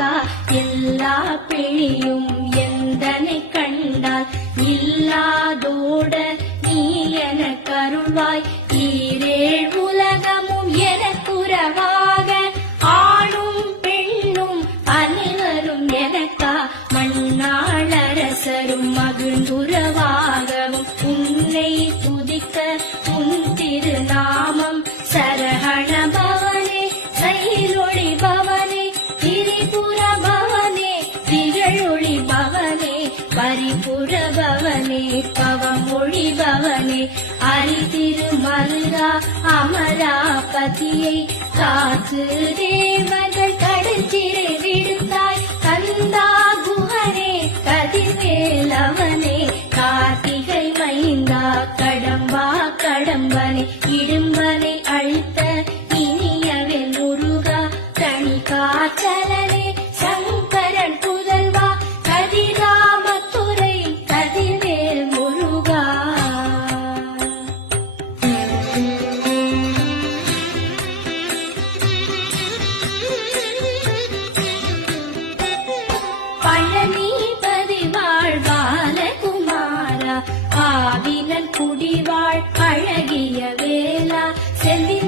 எனக்கா எல்லா பிழியும் எந்தனை கண்டால் இல்லாதோட நீ எனக்கருள்வாய் ஈரேழ் உலகமும் எனக்குறவாக ஆணும் பெண்ணும் அனைவரும் எனக்கா மண்ணாளரசரும் மகிழ்ந்துறவாகவும் உன்னை துதிக்க உன் திருநாமம் சரஹண பவனே சைலொளி பவனே திரிபுர பவனே திகழொளி பவனே பரிபுர பவனே பவமொழி பவனே அரிதிருமருகா அமராபதியை காத்து தேவர்கள் கடற்சிறை விடுத்தாய் கந்தா குஹனே கதிர்வேலவனே கார்த்திகை மைந்தா கடம்பா கடம்பனே இடும்பனை அழித்த இனியவன் முருகா தனி காற்றலனே சங்கரன் புதல்வா கதிராமத்துறை கதிர்வேல் முருகா. பழனிபதி வாழ்வால குமாரா ஆவினன் குடிவாழ் அழகிய வேளா செல்வி